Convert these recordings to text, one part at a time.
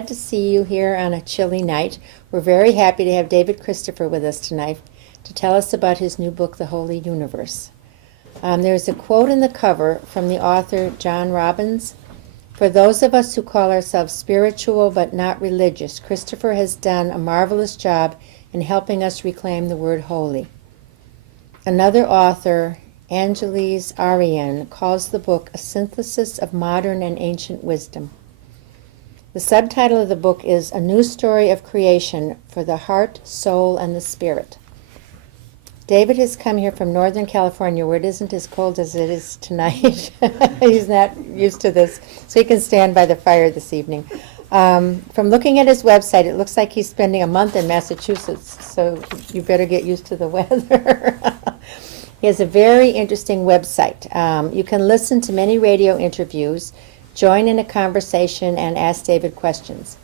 glad to see you here on a chilly night. We're very happy to have David Christopher with us tonight to tell us about his new book, The Holy Universe. There's a quote in the cover from the author John Robbins. For those of us who call ourselves spiritual but not religious, Christopher has done a marvelous job in helping us reclaim the word holy. Another author, Angeles Ariane, calls the book a synthesis of modern and ancient wisdom. The subtitle of the book is A New Story of Creation for the Heart, Soul, and the Spirit. David has come here from Northern California, where it isn't as cold as it is tonight. He's not used to this, so he can stand by the fire this evening. From looking at his website, it looks like he's spending a month in Massachusetts, so you better get used to the weather. He has a very interesting website. You can listen to many radio interviews, join in a conversation, and ask David questions.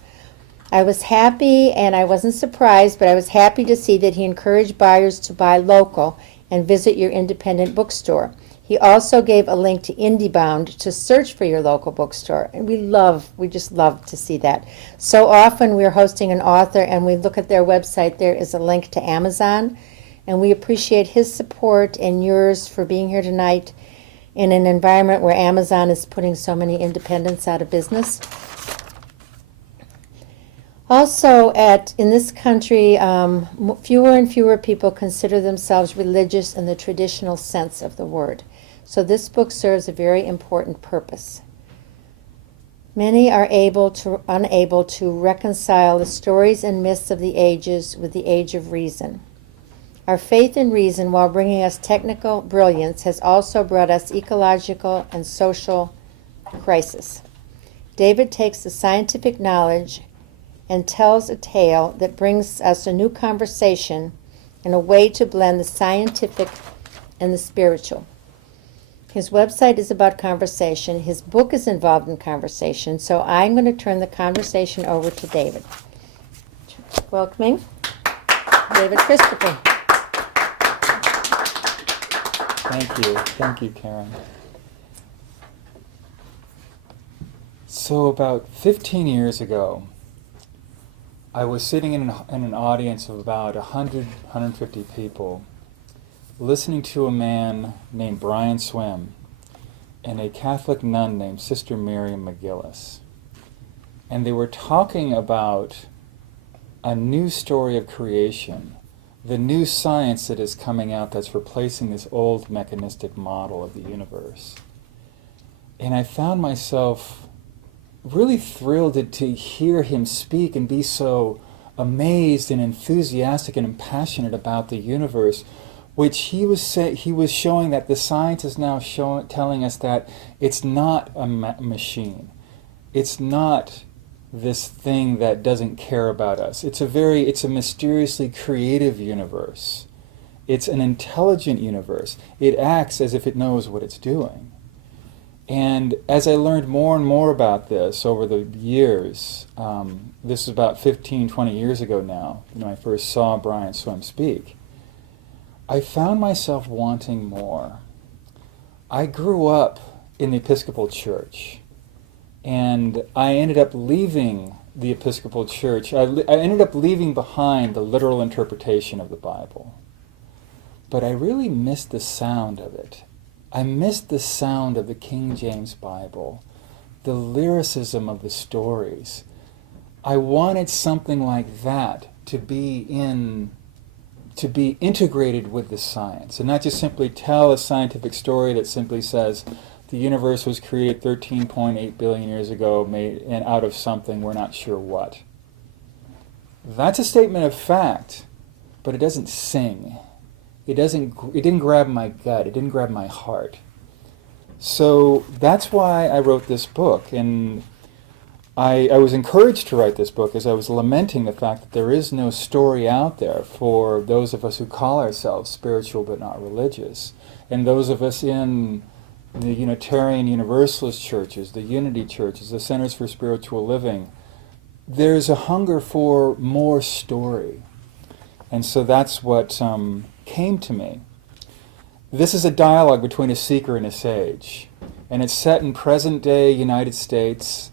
I was happy, and I wasn't surprised, but I was happy to see that he encouraged buyers to buy local and visit your independent bookstore. He also gave a link to IndieBound to search for your local bookstore, and we just love to see that. So often we're hosting an author and we look at their website, there is a link to Amazon, and we appreciate his support and yours for being here tonight in an environment where Amazon is putting so many independents out of business. Also, in this country, fewer and fewer people consider themselves religious in the traditional sense of the word. So this book serves a very important purpose. Many are unable to reconcile the stories and myths of the ages with the age of reason. Our faith in reason, while bringing us technical brilliance, has also brought us ecological and social crisis. David takes the scientific knowledge and tells a tale that brings us a new conversation and a way to blend the scientific and the spiritual. His website is about conversation. His book is involved in conversation, so I'm going to turn the conversation over to David. Welcoming David Christopher. Thank you, Karen. So about 15 years ago, I was sitting in an audience of about 150 people, listening to a man named Brian Swim and a Catholic nun named Sister Miriam McGillis. And they were talking about a new story of creation, the new science that is coming out that's replacing this old mechanistic model of the universe. And I found myself really thrilled to hear him speak and be so amazed and enthusiastic and passionate about the universe, which he was showing that the science is now telling us that it's not a machine. It's not this thing that doesn't care about us. It's a mysteriously creative universe. It's an intelligent universe. It acts as if it knows what it's doing. And as I learned more and more about this over the years, this is about 15, 20 years ago now, when I first saw Brian Swim speak, I found myself wanting more. I grew up in the Episcopal Church, and I ended up leaving the Episcopal Church. I ended up leaving behind the literal interpretation of the Bible. But I really missed the sound of it. I missed the sound of the King James Bible, the lyricism of the stories. I wanted something like that to be integrated with the science, and not just simply tell a scientific story that simply says the universe was created 13.8 billion years ago, made and out of something we're not sure what. That's a statement of fact, but it doesn't sing. It didn't grab my gut. It didn't grab my heart. So that's why I wrote this book. And I was encouraged to write this book as I was lamenting the fact that there is no story out there for those of us who call ourselves spiritual but not religious. And those of us in the Unitarian Universalist churches, the Unity churches, the Centers for Spiritual Living, there's a hunger for more story. And so that's what came to me. This is a dialogue between a seeker and a sage, and it's set in present-day United States,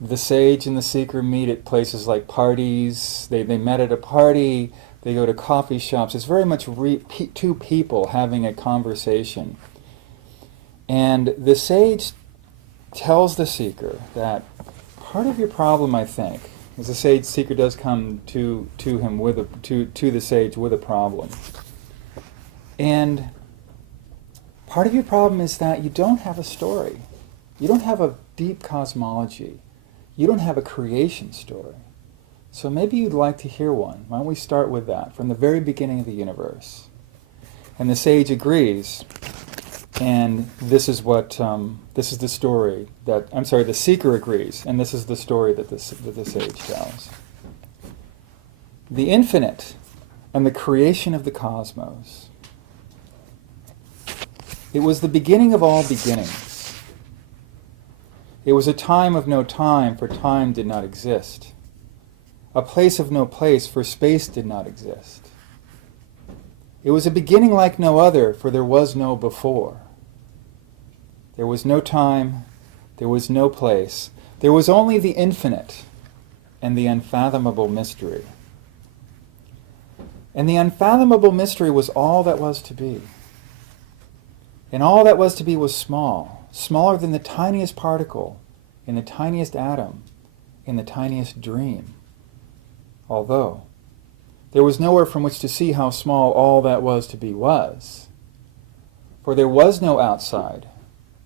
The sage and the seeker meet at places like parties. They met at a party. They go to coffee shops. It's very much two people having a conversation. And the sage tells the seeker that part of your problem, I think, is the seeker does come to him with to the sage with a problem. And part of your problem is that you don't have a story. You don't have a deep cosmology. You don't have a creation story. So maybe you'd like to hear one. Why don't we start with that, from the very beginning of the universe? And the sage agrees, and this is the story that, the seeker agrees, and this is the story that the sage tells. The infinite and the creation of the cosmos. It was the beginning of all beginnings. It was a time of no time, for time did not exist. A place of no place, for space did not exist. It was a beginning like no other, for there was no before. There was no time, there was no place. There was only the infinite and the unfathomable mystery. And the unfathomable mystery was all that was to be. And all that was to be was small, smaller than the tiniest particle, in the tiniest atom, in the tiniest dream. Although, there was nowhere from which to see how small all that was to be was. For there was no outside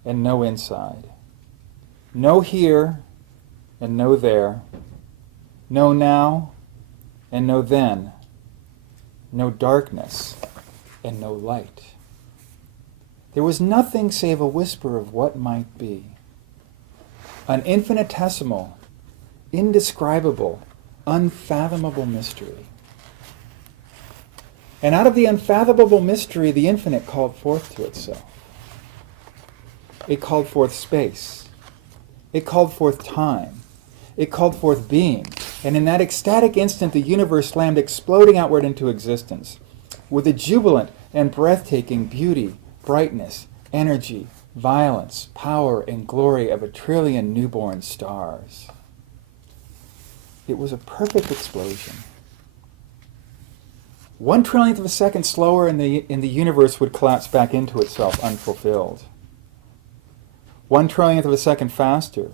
and no inside, no here and no there, no now and no then, no darkness and no light. There was nothing save a whisper of what might be. An infinitesimal, indescribable, unfathomable mystery. And out of the unfathomable mystery, the infinite called forth to itself. It called forth space. It called forth time. It called forth being. And in that ecstatic instant, the universe slammed exploding outward into existence with a jubilant and breathtaking beauty, brightness, energy, violence, power, and glory of a trillion newborn stars. It was a perfect explosion. 1/trillionth of a second slower and the universe would collapse back into itself unfulfilled. 1/trillionth of a second faster,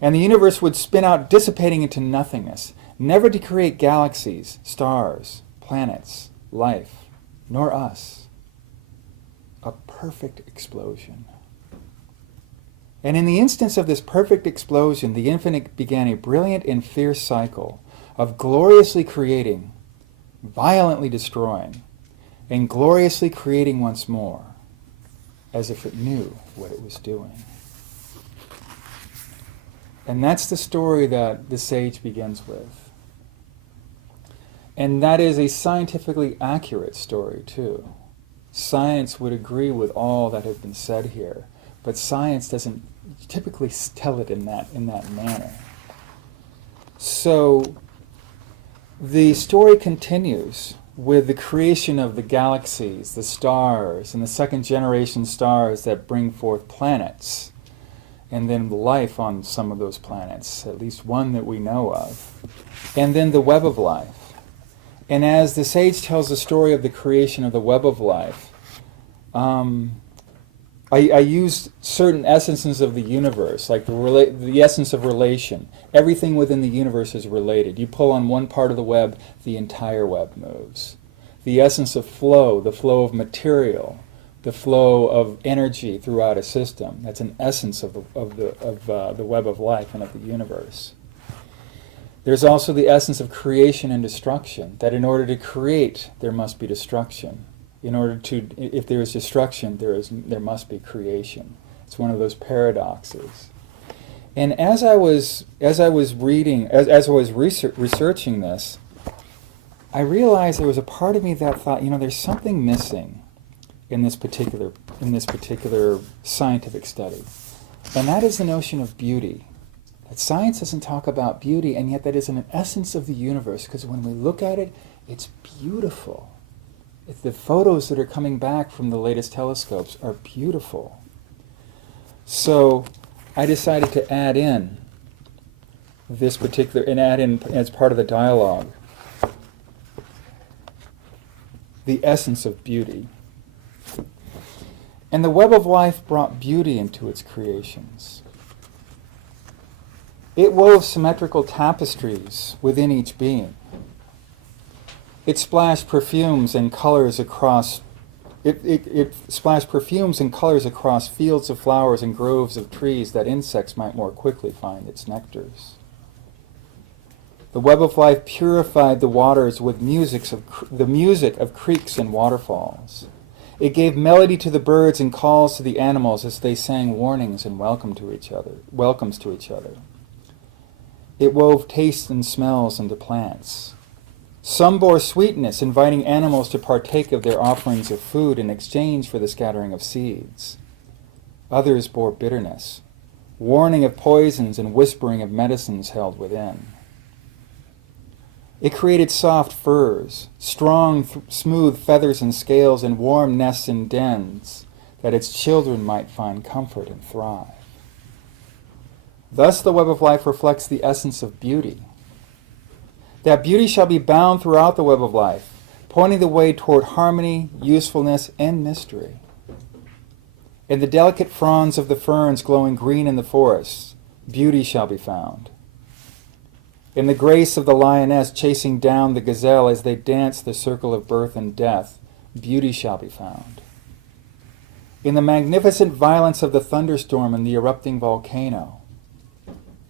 and the universe would spin out, dissipating into nothingness, never to create galaxies, stars, planets, life, nor us. A perfect explosion. And in the instance of this perfect explosion, the infinite began a brilliant and fierce cycle of gloriously creating, violently destroying, and gloriously creating once more, as if it knew what it was doing. And that's the story that the sage begins with. And that is a scientifically accurate story, too. Science would agree with all that has been said here, but science doesn't typically tell it in that manner. So the story continues with the creation of the galaxies, the stars, and the second generation stars that bring forth planets, and then life on some of those planets, at least one that we know of, and then the web of life. And as the sage tells the story of the creation of the web of life, I used certain essences of the universe, like the essence of relation. Everything within the universe is related. You pull on one part of the web, the entire web moves. The essence of flow, the flow of material, the flow of energy throughout a system. That's an essence of the web of life and of the universe. There's also the essence of creation and destruction, that in order to create, there must be destruction. If there is destruction, there must be creation. It's one of those paradoxes. And as I was researching this, I realized there was a part of me that thought, there's something missing in this particular scientific study, and that is the notion of beauty. That science doesn't talk about beauty, and yet that is an essence of the universe, because when we look at it, it's beautiful. The photos that are coming back from the latest telescopes are beautiful. So I decided to add in this particular, and add in as part of the dialogue, the essence of beauty. And the web of life brought beauty into its creations. It wove symmetrical tapestries within each being. It splashed perfumes and colors across It splashed perfumes and colors across fields of flowers and groves of trees that insects might more quickly find its nectars. The web of life purified the waters with the music of creeks and waterfalls. It gave melody to the birds and calls to the animals as they sang warnings and welcomes to each other. It wove tastes and smells into plants. Some bore sweetness, inviting animals to partake of their offerings of food in exchange for the scattering of seeds. Others bore bitterness, warning of poisons and whispering of medicines held within. It created soft furs, strong, smooth feathers and scales, and warm nests and dens, that its children might find comfort and thrive. Thus the web of life reflects the essence of beauty. That beauty shall be bound throughout the web of life, pointing the way toward harmony, usefulness, and mystery. In the delicate fronds of the ferns glowing green in the forests, beauty shall be found. In the grace of the lioness chasing down the gazelle as they dance the circle of birth and death, beauty shall be found. In the magnificent violence of the thunderstorm and the erupting volcano,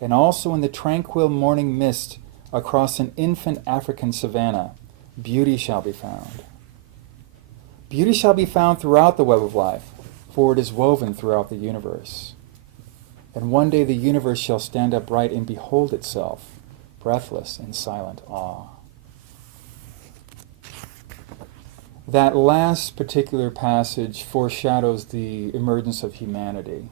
and also in the tranquil morning mist across an infant African savanna, beauty shall be found. Beauty shall be found throughout the web of life, for it is woven throughout the universe. And one day the universe shall stand upright and behold itself, breathless in silent awe. That last particular passage foreshadows the emergence of humanity.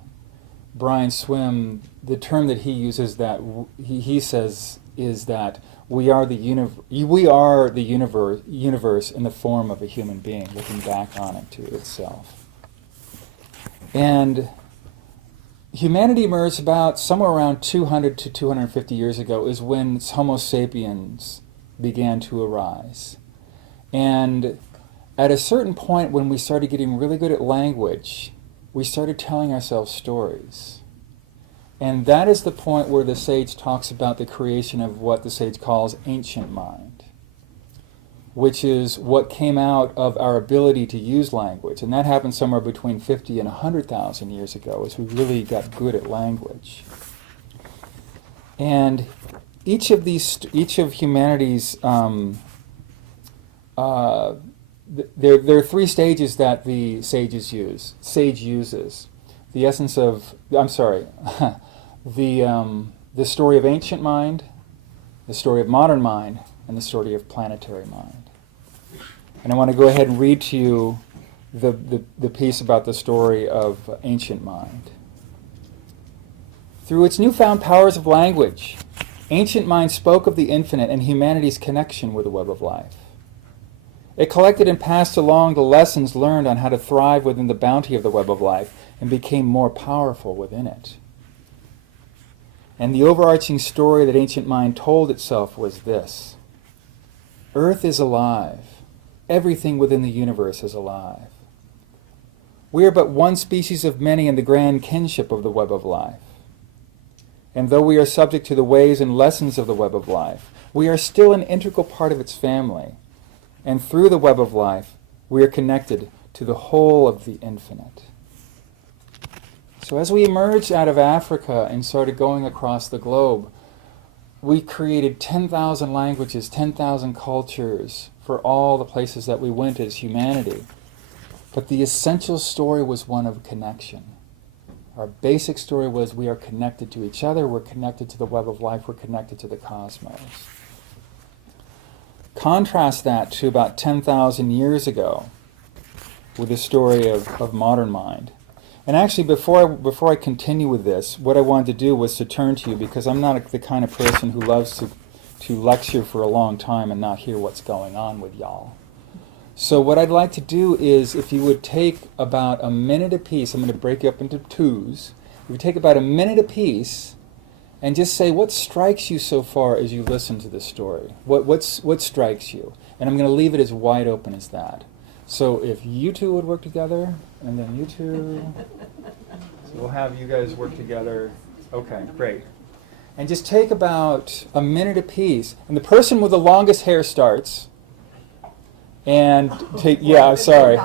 Brian Swim, the term that he uses, that he says, is that we are the universe in the form of a human being, looking back on it to itself. And humanity emerged about somewhere around 200 to 250 years ago is when Homo sapiens began to arise. And at a certain point when we started getting really good at language, we started telling ourselves stories. And that is the point where the sage talks about the creation of what the sage calls ancient mind, which is what came out of our ability to use language. And that happened somewhere between 50 and 100,000 years ago as we really got good at language. And each of humanity's, there are three stages that the sage uses. The essence of, the story of ancient mind, the story of modern mind, and the story of planetary mind. And I want to go ahead and read to you the piece about the story of ancient mind. Through its newfound powers of language, ancient mind spoke of the infinite and humanity's connection with the web of life. It collected and passed along the lessons learned on how to thrive within the bounty of the web of life and became more powerful within it. And the overarching story that ancient mind told itself was this: Earth is alive. Everything within the universe is alive. We are but one species of many in the grand kinship of the web of life. And though we are subject to the ways and lessons of the web of life, we are still an integral part of its family. And through the web of life, we are connected to the whole of the infinite. So as we emerged out of Africa and started going across the globe, we created 10,000 languages, 10,000 cultures for all the places that we went as humanity. But the essential story was one of connection. Our basic story was we are connected to each other, we're connected to the web of life, we're connected to the cosmos. Contrast that to about 10,000 years ago with the story of modern mind. And actually, before I continue with this, what I wanted to do was to turn to you, because I'm not the kind of person who loves to lecture for a long time and not hear what's going on with y'all. So what I'd like to do is, if you would take about a minute apiece, I'm going to break you up into twos. If you take about a minute apiece And just say what strikes you so far as you listen to the story. What strikes you? And I'm going to leave it as wide open as that. So if you two would work together, and then you two, so we'll have you guys work together. Okay, great. And just take about a minute apiece. And the person with the longest hair starts. And take, yeah, sorry.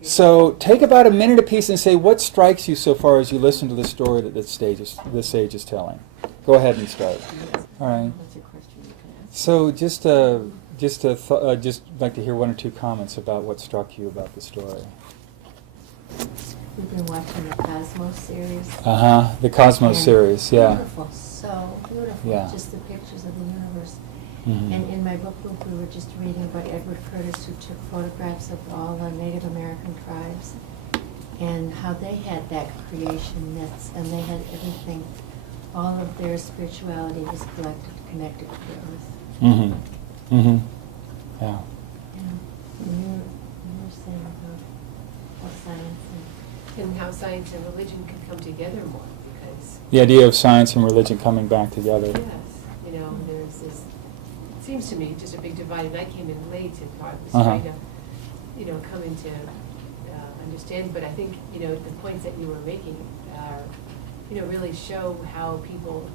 So take about a minute apiece and say what strikes you so far as you listen to the story that this sage is telling. Go ahead and start. All right. So just like to hear one or two comments about what struck you about the story. We've been watching the Cosmos series. The Cosmos series, yeah. Beautiful, so beautiful. Yeah. Just the pictures of the universe. Mm-hmm. And in my book group, we were just reading about Edward Curtis, who took photographs of all the Native American tribes and how they had that creation myths, and they had everything. All of their spirituality was connected to the earth. Mm-hmm. Mm-hmm. Yeah. Yeah. And you were saying about science And how science and religion can come together more, because The idea of science and religion coming back together. yes, there's this. It seems to me just a big divide, and I came in late and part was trying to, come into understand. But I think the points that you were making are, really show how people,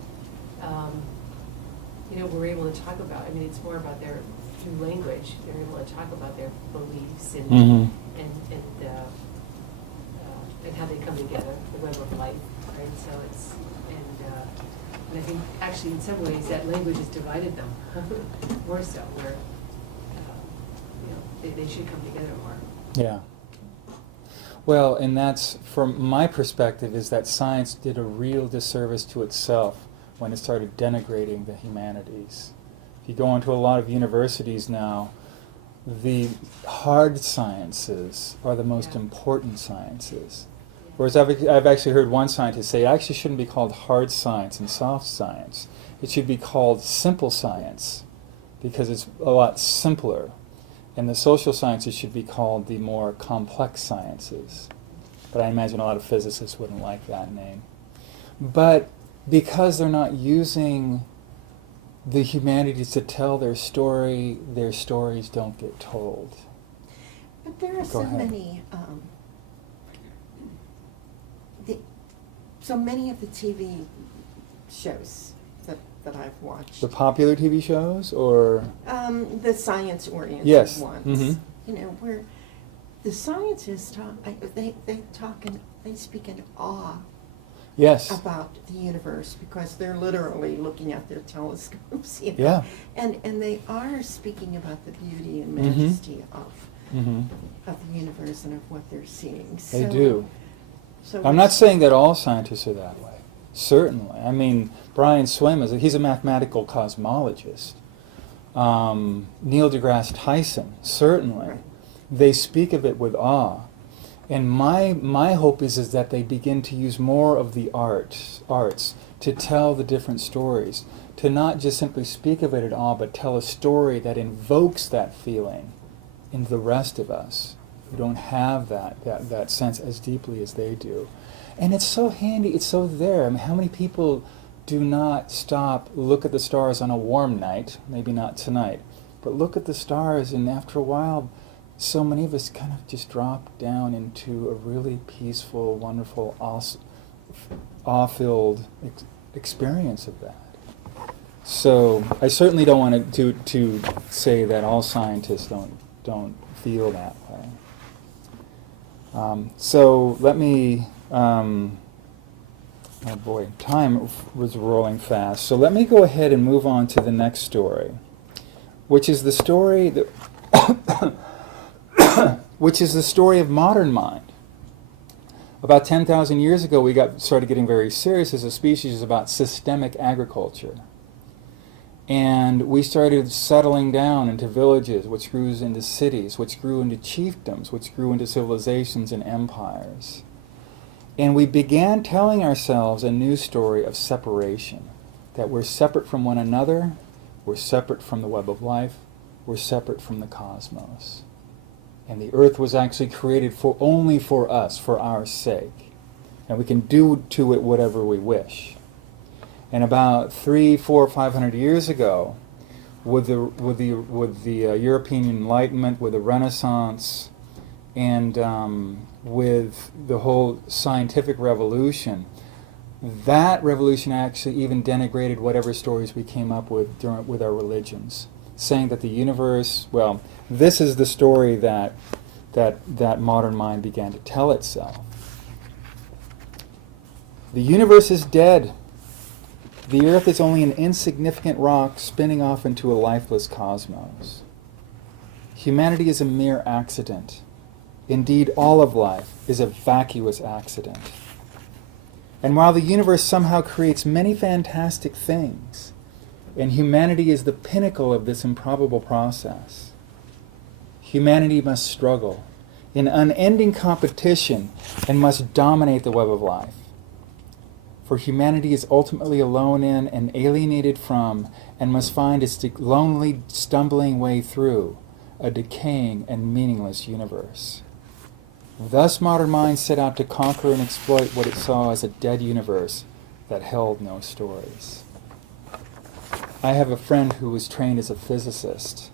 were able to talk about. I mean, it's more about their through language. They're able to talk about their beliefs and Mm-hmm. and how they come together, the web of life, right? So it's and I think actually in some ways that language has divided them more so, where they should come together more. Yeah. Well, and that's, from my perspective, is that science did a real disservice to itself when it started denigrating the humanities. If you go into a lot of universities now, the hard sciences are the most important sciences. Whereas I've actually heard one scientist say it actually shouldn't be called hard science and soft science. It should be called simple science, because it's a lot simpler. And the social sciences should be called the more complex sciences. But I imagine a lot of physicists wouldn't like that name. But because they're not using the humanities to tell their story, their stories don't get told. But there are so many of the TV shows that I've watched. The popular TV shows, or? The science-oriented ones. Mm-hmm. Where the scientists they speak in awe. Yes. About the universe, because they're literally looking at their telescopes. Yeah. And they are speaking about the beauty and majesty of the universe and of what they're seeing. They do. So I'm not saying that all scientists are that way. Certainly. I mean, Brian Swaim, he's a mathematical cosmologist. Neil deGrasse Tyson, certainly. Right. They speak of it with awe. And my hope is that they begin to use more of the arts to tell the different stories, to not just simply speak of it at all, but tell a story that invokes that feeling in the rest of us who don't have that sense as deeply as they do. And it's so handy, it's so there. I mean, how many people do not stop, look at the stars on a warm night, maybe not tonight, but look at the stars, and after a while, so many of us kind of just drop down into a really peaceful, wonderful, awe-filled experience of that. So I certainly don't want to say that all scientists don't feel that way. So let me, oh boy, time was rolling fast. So let me go ahead and move on to the next story, which is the story that which is the story of modern mind. About 10,000 years ago, we started getting very serious as a species about systemic agriculture. And we started settling down into villages, which grew into cities, which grew into chiefdoms, which grew into civilizations and empires. And we began telling ourselves a new story of separation, that we're separate from one another, we're separate from the web of life, we're separate from the cosmos. And the earth was actually created only for us, for our sake. And we can do to it whatever we wish. And about 300, 400, 500 years ago, with the European Enlightenment, with the Renaissance, and with the whole scientific revolution, that revolution actually even denigrated whatever stories we came up with with our religions, saying that the universe, well, this is the story that modern mind began to tell itself. The universe is dead. The earth is only an insignificant rock spinning off into a lifeless cosmos. Humanity is a mere accident. Indeed, all of life is a vacuous accident. And while the universe somehow creates many fantastic things, and humanity is the pinnacle of this improbable process, humanity must struggle in unending competition and must dominate the web of life. For humanity is ultimately alone in and alienated from and must find its lonely, stumbling way through a decaying and meaningless universe. Thus modern minds set out to conquer and exploit what it saw as a dead universe that held no stories. I have a friend who was trained as a physicist,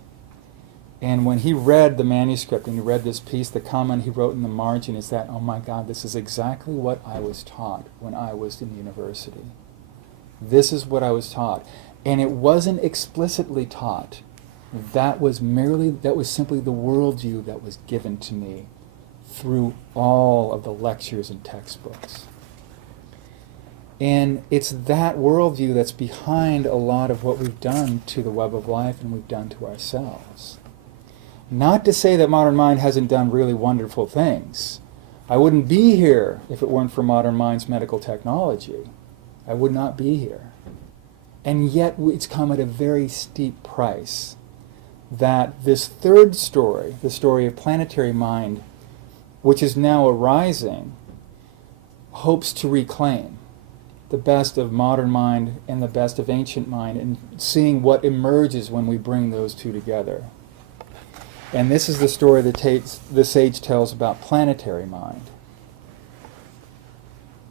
and when he read the manuscript and he read this piece, the comment he wrote in the margin is that, oh my God, this is exactly what I was taught when I was in university. This is what I was taught. And it wasn't explicitly taught. That was simply the worldview that was given to me through all of the lectures and textbooks. And it's that worldview that's behind a lot of what we've done to the web of life and we've done to ourselves. Not to say that modern mind hasn't done really wonderful things. I wouldn't be here if it weren't for modern mind's medical technology. I would not be here. And yet it's come at a very steep price that this third story, the story of planetary mind, which is now arising, hopes to reclaim the best of modern mind and the best of ancient mind, and seeing what emerges when we bring those two together. And this is the story that the sage tells about planetary mind.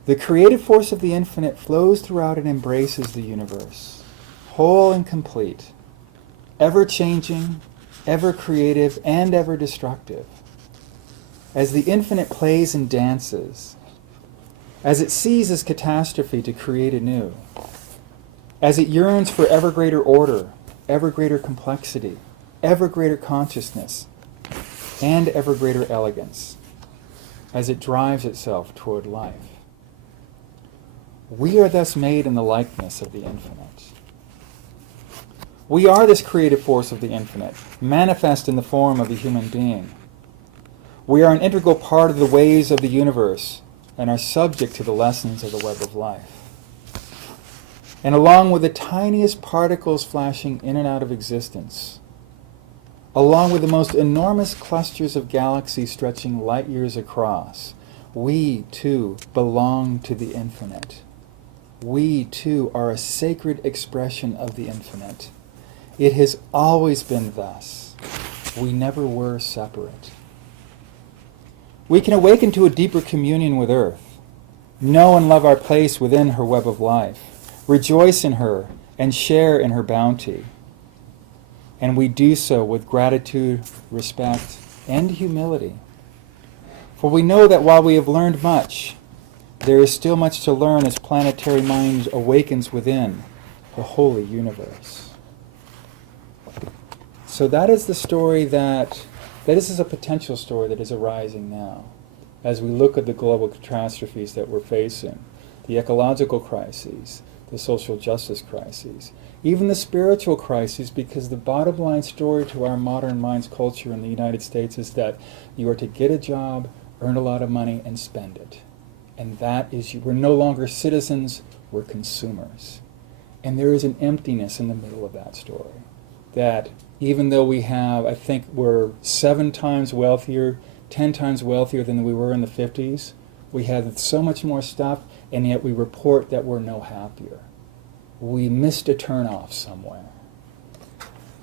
The creative force of the infinite flows throughout and embraces the universe, whole and complete, ever-changing, ever-creative, and ever-destructive. As the infinite plays and dances, as it seizes catastrophe to create anew, as it yearns for ever greater order, ever greater complexity, ever greater consciousness, and ever greater elegance, as it drives itself toward life. We are thus made in the likeness of the infinite. We are this creative force of the infinite, manifest in the form of a human being. We are an integral part of the ways of the universe and are subject to the lessons of the web of life. And along with the tiniest particles flashing in and out of existence, along with the most enormous clusters of galaxies stretching light years across, we too belong to the infinite. We too are a sacred expression of the infinite. It has always been thus. We never were separate. We can awaken to a deeper communion with Earth, know and love our place within her web of life, rejoice in her, and share in her bounty. And we do so with gratitude, respect, and humility. For we know that while we have learned much, there is still much to learn as planetary mind awakens within the holy universe. So that is the story that this is a potential story that is arising now as we look at the global catastrophes that we're facing, the ecological crises, the social justice crises, even the spiritual crises, because the bottom line story to our modern mind's culture in the United States is that you are to get a job, earn a lot of money, and spend it. And that is, we're no longer citizens, we're consumers. And there is an emptiness in the middle of that story. That even though we have, I think we're 7 times wealthier, 10 times wealthier than we were in the 50s, we have so much more stuff, and yet we report that we're no happier. We missed a turnoff somewhere.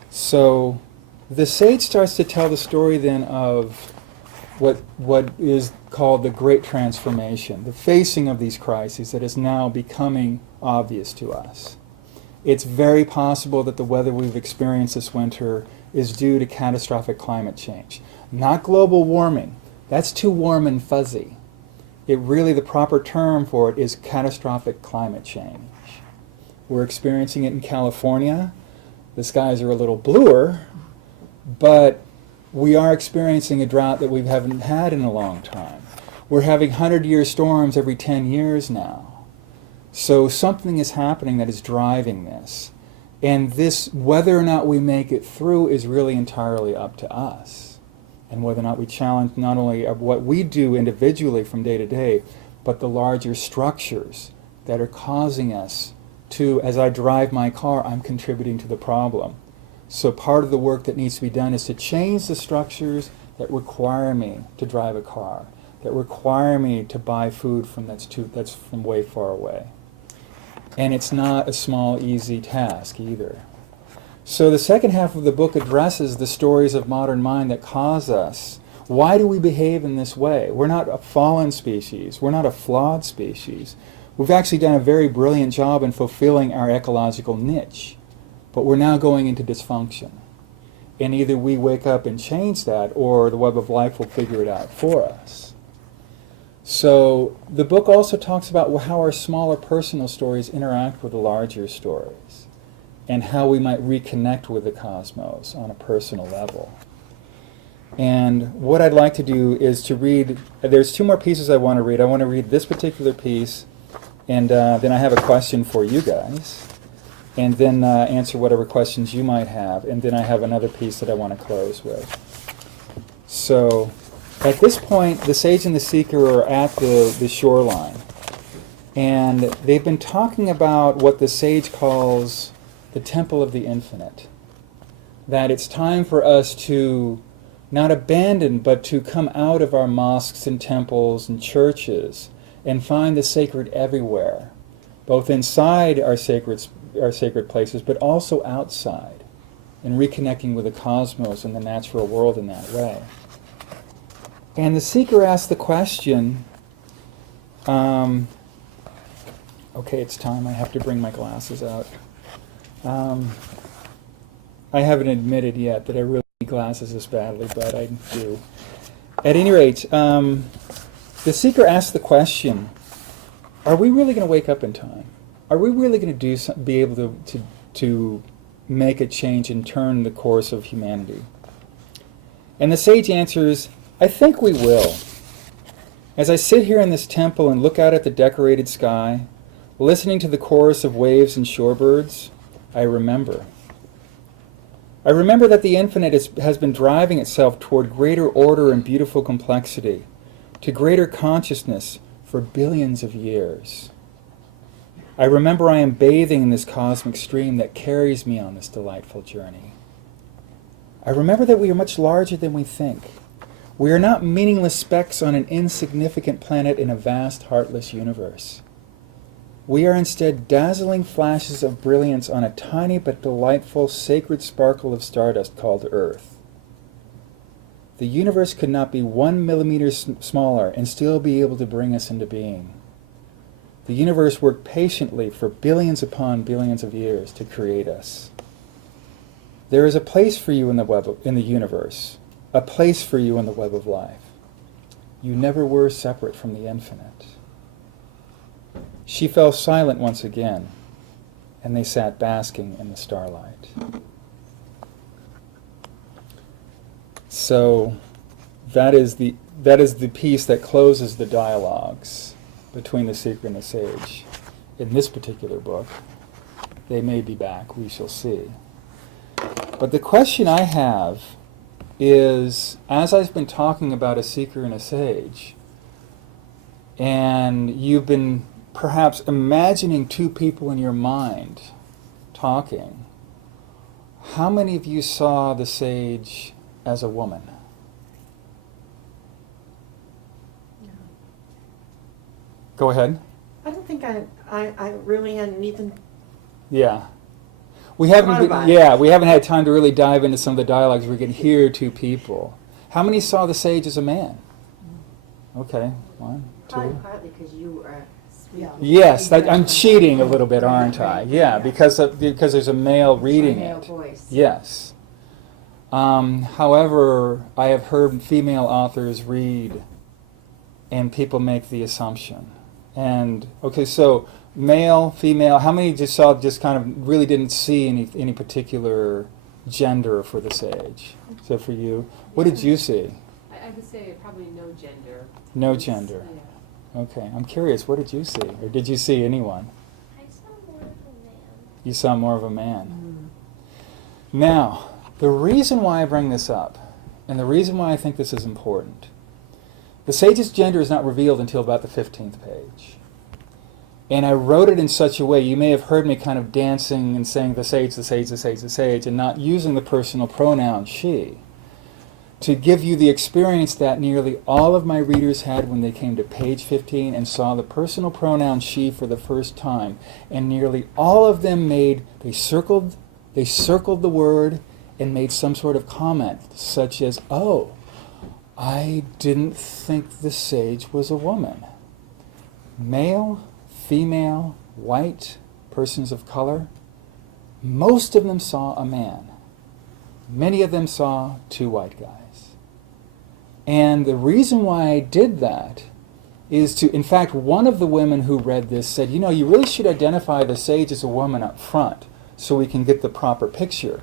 So the sage starts to tell the story then of what is called the Great Transformation, the facing of these crises that is now becoming obvious to us. It's very possible that the weather we've experienced this winter is due to catastrophic climate change. Not global warming. That's too warm and fuzzy. The proper term for it is catastrophic climate change. We're experiencing it in California. The skies are a little bluer, but we are experiencing a drought that we haven't had in a long time. We're having 100-year storms every 10 years now. So something is happening that is driving this. And this, whether or not we make it through, is really entirely up to us. And whether or not we challenge not only of what we do individually from day to day, but the larger structures that are causing us to, as I drive my car, I'm contributing to the problem. So part of the work that needs to be done is to change the structures that require me to drive a car, that require me to buy food that's from way far away. And it's not a small, easy task either. So the second half of the book addresses the stories of modern mind that cause us. Why do we behave in this way? We're not a fallen species. We're not a flawed species. We've actually done a very brilliant job in fulfilling our ecological niche. But we're now going into dysfunction. And either we wake up and change that, or the web of life will figure it out for us. So the book also talks about how our smaller personal stories interact with the larger stories, and how we might reconnect with the cosmos on a personal level. And what I'd like to do is to read, there's two more pieces I want to read. I want to read this particular piece, and then I have a question for you guys, and then answer whatever questions you might have, and then I have another piece that I want to close with. So at this point, the sage and the seeker are at the shoreline, and they've been talking about what the sage calls the temple of the infinite, that it's time for us to not abandon, but to come out of our mosques and temples and churches and find the sacred everywhere, both inside our sacred places, but also outside, and reconnecting with the cosmos and the natural world in that way. And the seeker asks the question, okay, it's time. I have to bring my glasses out. I haven't admitted yet that I really need glasses this badly, but I do. At any rate, the seeker asks the question, are we really going to wake up in time? Are we really going to be able to make a change and turn the course of humanity? And the sage answers, I think we will. As I sit here in this temple and look out at the decorated sky, listening to the chorus of waves and shorebirds, I remember. I remember that the infinite has been driving itself toward greater order and beautiful complexity, to greater consciousness for billions of years. I remember I am bathing in this cosmic stream that carries me on this delightful journey. I remember that we are much larger than we think. We are not meaningless specks on an insignificant planet in a vast, heartless universe. We are instead dazzling flashes of brilliance on a tiny but delightful, sacred sparkle of stardust called Earth. The universe could not be 1 millimeter smaller and still be able to bring us into being. The universe worked patiently for billions upon billions of years to create us. There is a place for you in the universe, a place for you in the web of life. You never were separate from the infinite. She fell silent once again, and they sat basking in the starlight. So that is the piece that closes the dialogues between the seeker and the sage. In this particular book, they may be back, we shall see. But the question I have is, as I've been talking about a seeker and a sage, and you've been perhaps imagining two people in your mind talking, how many of you saw the sage as a woman? No. Go ahead. I don't think I really hadn't even. Yeah. We haven't Thought about it. we haven't had time to really dive into some of the dialogues. We can hear two people. How many saw the sage as a man? Okay, 1, 2. Probably partly because you are speaking. Yes, I'm cheating a little bit, aren't I? Yeah, because there's a male reading Male it. voice. Yes. However, I have heard female authors read, and people make the assumption. And okay, so male, female. How many just kind of really didn't see any particular gender for the sage? So for you, what did you see? I would say probably no gender. No gender. Yeah. Okay, I'm curious. What did you see, or did you see anyone? I saw more of a man. You saw more of a man. Now, the reason why I bring this up, and the reason why I think this is important, the sage's gender is not revealed until about the 15th page. And I wrote it in such a way, you may have heard me kind of dancing and saying the sage, the sage, the sage, the sage, and not using the personal pronoun she, to give you the experience that nearly all of my readers had when they came to page 15 and saw the personal pronoun she for the first time. And nearly all of them they circled the word and made some sort of comment, such as, oh, I didn't think the sage was a woman. Male, female, white, persons of color, most of them saw a man. Many of them saw 2 white guys. And the reason why I did that is in fact, one of the women who read this said, you really should identify the sage as a woman up front so we can get the proper picture.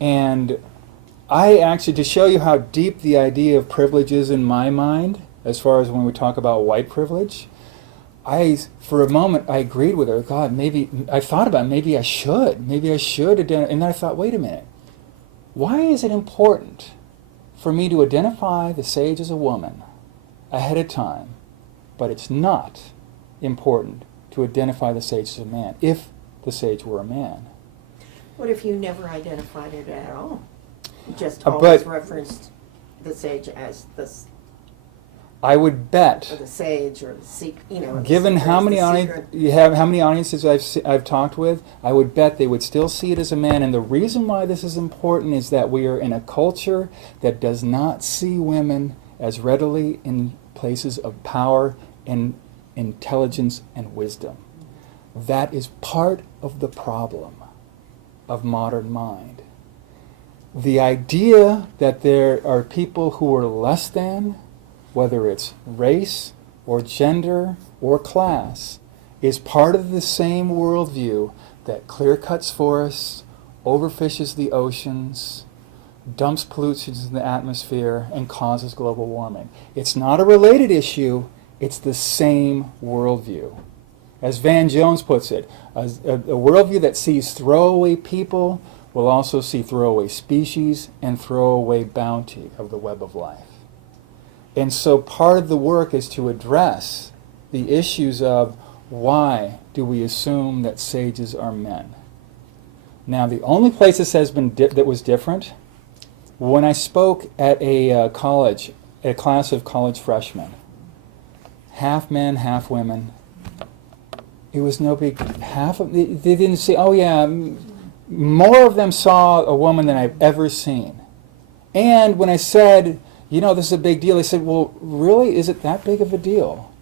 And I actually, to show you how deep the idea of privilege is in my mind, as far as when we talk about white privilege, for a moment, I agreed with her. God, I thought about it, maybe I should identify. And then I thought, wait a minute. Why is it important for me to identify the sage as a woman ahead of time, but it's not important to identify the sage as a man, if the sage were a man? What if you never identified it at all? Just always but referenced the sage as I would bet, or the sage, or the given how many audiences I've talked with, I would bet they would still see it as a man. And the reason why this is important is that we are in a culture that does not see women as readily in places of power and intelligence and wisdom. That is part of the problem of modern mind. The idea that there are people who are less than, whether it's race or gender or class, is part of the same worldview that clear-cuts forests, overfishes the oceans, dumps pollutants in the atmosphere, and causes global warming. It's not a related issue, it's the same worldview. As Van Jones puts it, a worldview that sees throwaway people will also see throwaway species and throwaway bounty of the web of life. And so part of the work is to address the issues of why do we assume that sages are men. Now, the only place this has been that was different, when I spoke at a college, a class of college freshmen, half men, half women, it was no big, they didn't see, oh yeah, more of them saw a woman than I've ever seen. And when I said, this is a big deal, they said, well, really, is it that big of a deal?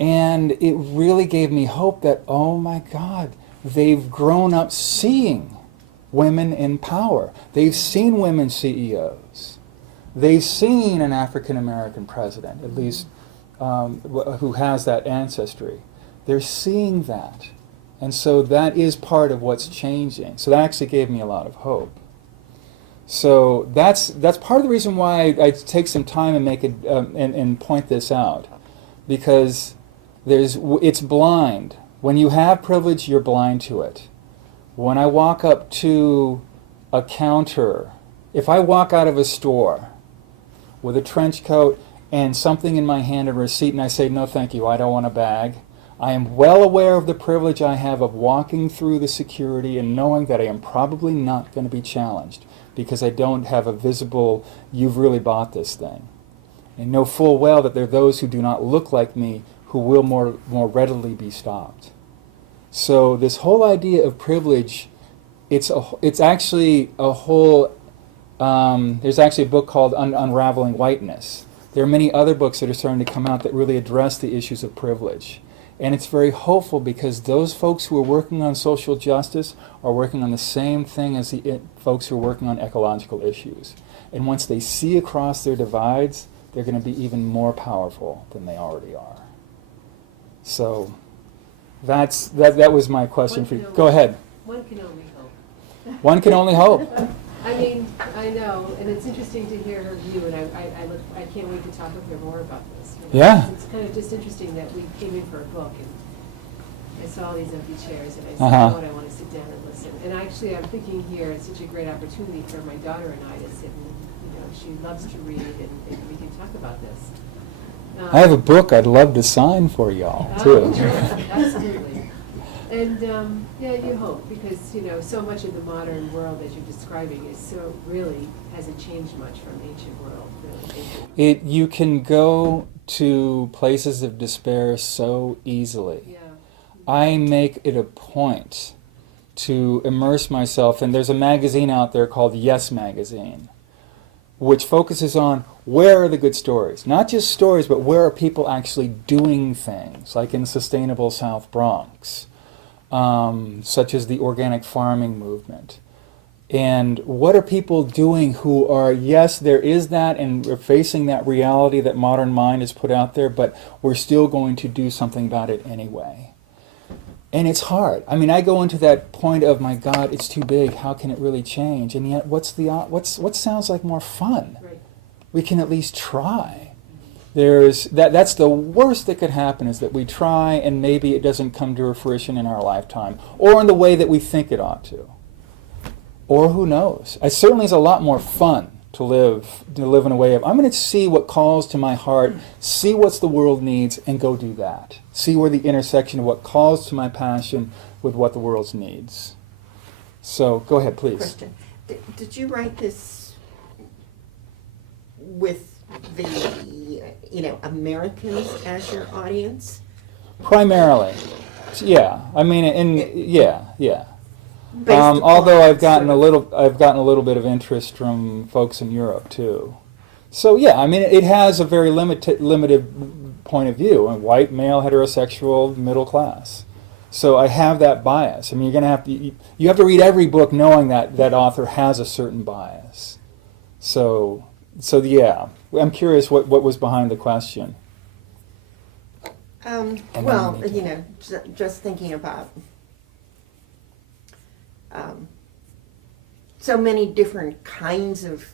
And it really gave me hope that, oh my God, they've grown up seeing women in power. They've seen women CEOs. They've seen an African American president, at least who has that ancestry. They're seeing that. And so that is part of what's changing. So that actually gave me a lot of hope. So that's part of the reason why I take some time and make it and point this out, because it's blind. When you have privilege, you're blind to it. When I walk up to a counter, if I walk out of a store with a trench coat and something in my hand, a receipt, and I say, no thank you, I don't want a bag, I am well aware of the privilege I have of walking through the security and knowing that I am probably not going to be challenged because I don't have a visible, you've really bought this thing. And know full well that there are those who do not look like me who will more readily be stopped. So this whole idea of privilege, it's actually a whole, there's actually a book called Unraveling Whiteness There are many other books that are starting to come out that really address the issues of privilege. And it's very hopeful because those folks who are working on social justice are working on the same thing as the folks who are working on ecological issues. And once they see across their divides, they're going to be even more powerful than they already are. So that was my question for you. Go ahead. One can only hope. One can only hope. I mean, I know, and it's interesting to hear her view, and I can't wait to talk with her more about this. Yeah. It's kind of just interesting that we came in for a book, and I saw all these empty chairs, and I said, Uh-huh. oh, I want to sit down and listen. And actually, I'm thinking here, it's such a great opportunity for my daughter and I to sit and, she loves to read, and we can talk about this. I have a book I'd love to sign for y'all, too. Absolutely. And, you hope, because, so much of the modern world that you're describing is so really hasn't changed much from ancient world, really. You can go to places of despair so easily. Yeah. I make it a point to immerse myself, and there's a magazine out there called Yes Magazine, which focuses on where are the good stories. Not just stories, but where are people actually doing things, like in Sustainable South Bronx, such as the organic farming movement. And what are people doing who are, yes, there is that, and we're facing that reality that modern mind has put out there, but we're still going to do something about it anyway. And it's hard. I mean, I go into that point of, my God, it's too big. How can it really change? And yet, what sounds like more fun? Right. We can at least try. That's the worst that could happen, is that we try and maybe it doesn't come to fruition in our lifetime, or in the way that we think it ought to. Or who knows? It certainly is a lot more fun to live in a way of, I'm going to see what calls to my heart, see what the world needs, and go do that. See where the intersection of what calls to my passion with what the world needs. So, go ahead, please. Question. Did you write this with the, Americans as your audience? Primarily. Yeah. I mean, yeah. Based Although upon I've gotten sort a little bit of interest from folks in Europe too. So yeah, I mean, it has a very limited point of view, a white, male, heterosexual, middle class. So I have that bias. I mean, you're going to you have to read every book knowing that that author has a certain bias. So yeah, I'm curious what was behind the question. Well, just thinking about so many different kinds of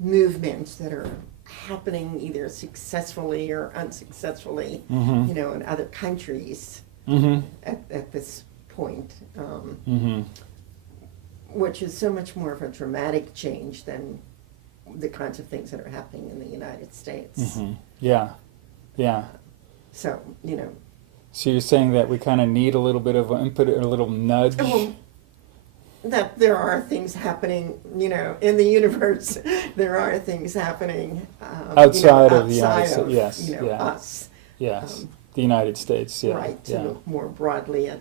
movements that are happening either successfully or unsuccessfully, Mm-hmm. In other countries Mm-hmm. at this point, Mm-hmm. which is so much more of a dramatic change than the kinds of things that are happening in the United States. Mm-hmm. Yeah. So, So you're saying that we kind of need a little bit of an input, a little nudge? That there are things happening, in the universe. There are things happening Outside of the United outside States, yes, of, yeah. us. Yes, the United States, yeah. Right, to yeah. look more broadly at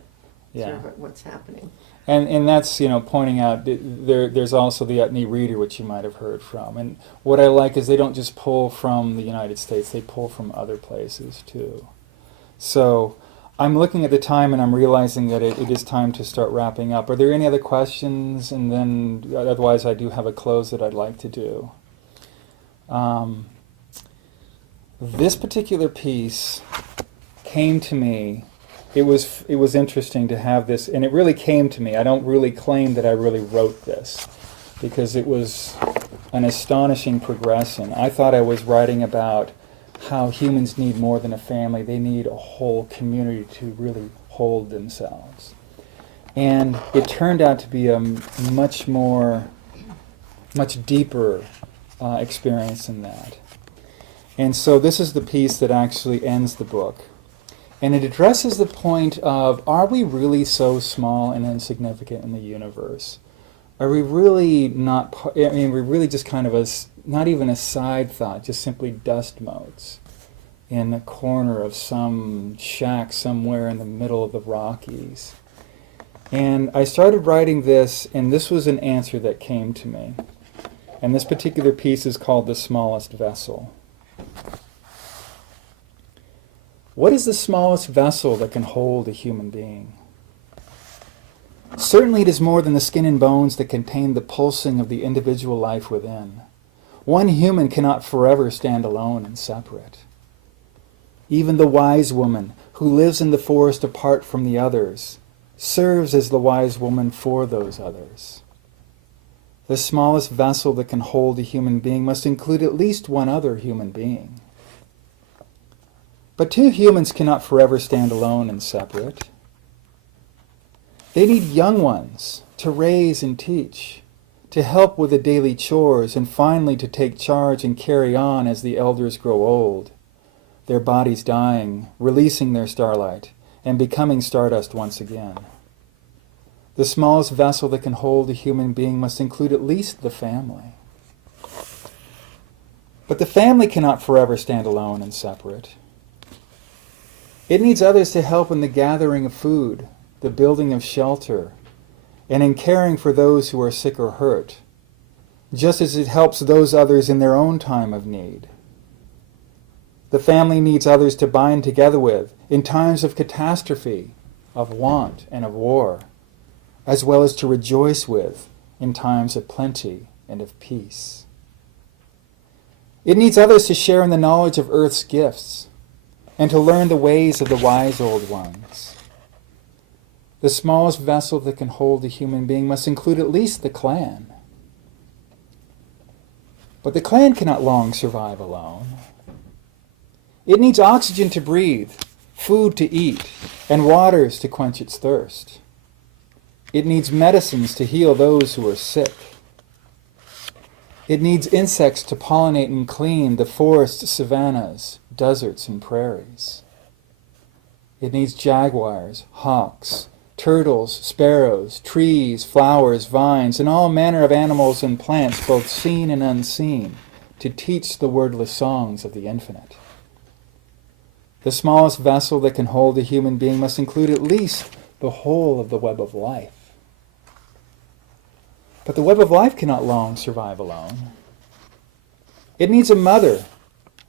Yeah. sort of at what's happening. And that's, pointing out, there's also the Utne Reader, which you might have heard from. And what I like is they don't just pull from the United States, they pull from other places too. So I'm looking at the time and I'm realizing that it is time to start wrapping up. Are there any other questions? And then otherwise I do have a close that I'd like to do. This particular piece came to me. It was interesting to have this, and it really came to me. I don't really claim that I really wrote this, because it was an astonishing progression. I thought I was writing about how humans need more than a family. They need a whole community to really hold themselves. And it turned out to be a much deeper experience than that. And so this is the piece that actually ends the book. And it addresses the point of, are we really so small and insignificant in the universe? Are we really not, we're really just kind of not even a side thought, just simply dust motes in a corner of some shack somewhere in the middle of the Rockies. And I started writing this, and this was an answer that came to me. And this particular piece is called The Smallest Vessel. What is the smallest vessel that can hold a human being? Certainly it is more than the skin and bones that contain the pulsing of the individual life within. One human cannot forever stand alone and separate. Even the wise woman who lives in the forest apart from the others serves as the wise woman for those others. The smallest vessel that can hold a human being must include at least one other human being. But two humans cannot forever stand alone and separate. They need young ones to raise and teach, to help with the daily chores, and finally to take charge and carry on as the elders grow old, their bodies dying, releasing their starlight, and becoming stardust once again. The smallest vessel that can hold a human being must include at least the family. But the family cannot forever stand alone and separate. It needs others to help in the gathering of food, the building of shelter, and in caring for those who are sick or hurt, just as it helps those others in their own time of need. The family needs others to bind together with in times of catastrophe, of want, and of war, as well as to rejoice with in times of plenty and of peace. It needs others to share in the knowledge of earth's gifts and to learn the ways of the wise old ones. The smallest vessel that can hold a human being must include at least the clan. But the clan cannot long survive alone. It needs oxygen to breathe, food to eat, and waters to quench its thirst. It needs medicines to heal those who are sick. It needs insects to pollinate and clean the forests, savannas, deserts, and prairies. It needs jaguars, hawks, turtles, sparrows, trees, flowers, vines, and all manner of animals and plants, both seen and unseen, to teach the wordless songs of the infinite. The smallest vessel that can hold a human being must include at least the whole of the web of life. But the web of life cannot long survive alone. It needs a mother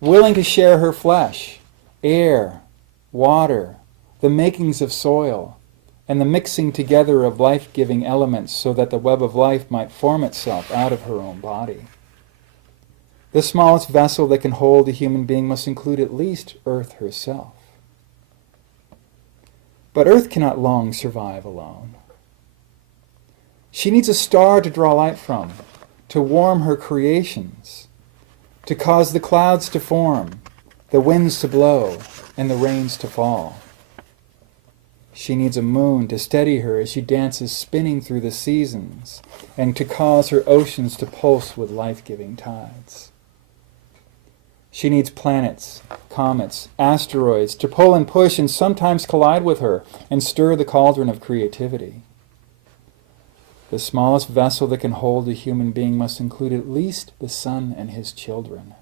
willing to share her flesh, air, water, the makings of soil, and the mixing together of life-giving elements so that the web of life might form itself out of her own body. The smallest vessel that can hold a human being must include at least Earth herself. But Earth cannot long survive alone. She needs a star to draw light from, to warm her creations, to cause the clouds to form, the winds to blow, and the rains to fall. She needs a moon to steady her as she dances spinning through the seasons, and to cause her oceans to pulse with life-giving tides. She needs planets, comets, asteroids to pull and push and sometimes collide with her and stir the cauldron of creativity. The smallest vessel that can hold a human being must include at least the sun and his children.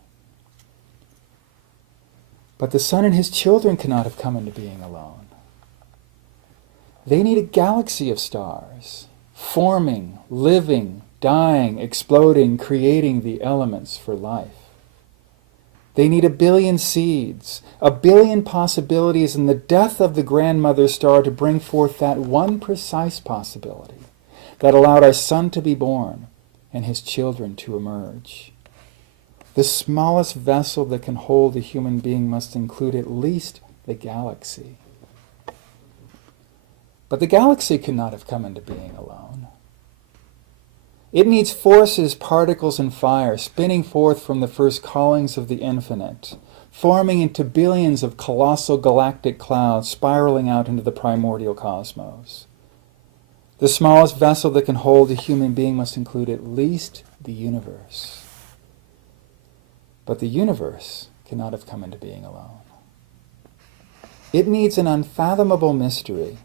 But the sun and his children cannot have come into being alone. They need a galaxy of stars, forming, living, dying, exploding, creating the elements for life. They need 1 billion seeds, 1 billion possibilities, and the death of the grandmother star to bring forth that one precise possibility that allowed our son to be born and his children to emerge. The smallest vessel that can hold a human being must include at least the galaxy. But the galaxy cannot have come into being alone. It needs forces, particles, and fire spinning forth from the first callings of the infinite, forming into billions of colossal galactic clouds spiraling out into the primordial cosmos. The smallest vessel that can hold a human being must include at least the universe. But the universe cannot have come into being alone. It needs an unfathomable mystery,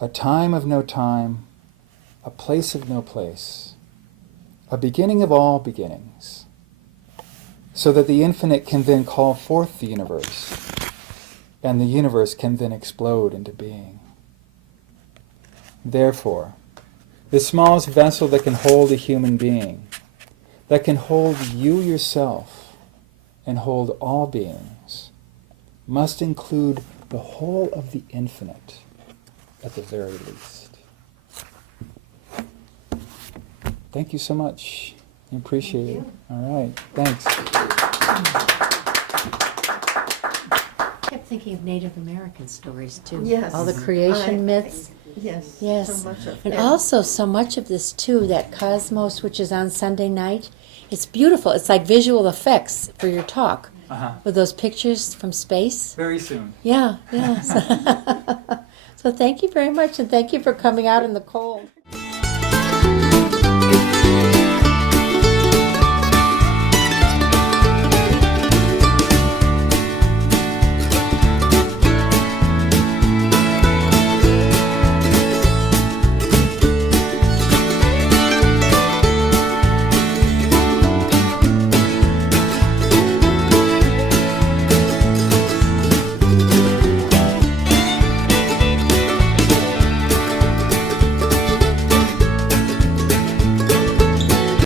a time of no time, a place of no place, a beginning of all beginnings, so that the infinite can then call forth the universe, and the universe can then explode into being. Therefore, the smallest vessel that can hold a human being, that can hold you yourself, and hold all beings must include the whole of the infinite, at the very least. Thank you so much. I appreciate it. All right. Thanks. I kept thinking of Native American stories too. Yes. All the creation myths. Yes. Yes. So much of And it. also so much of this too, that Cosmos, which is on Sunday night, it's beautiful. It's like visual effects for your talk Uh-huh. with those pictures from space. Very soon. Yeah, yeah. So thank you very much, and thank you for coming out in the cold.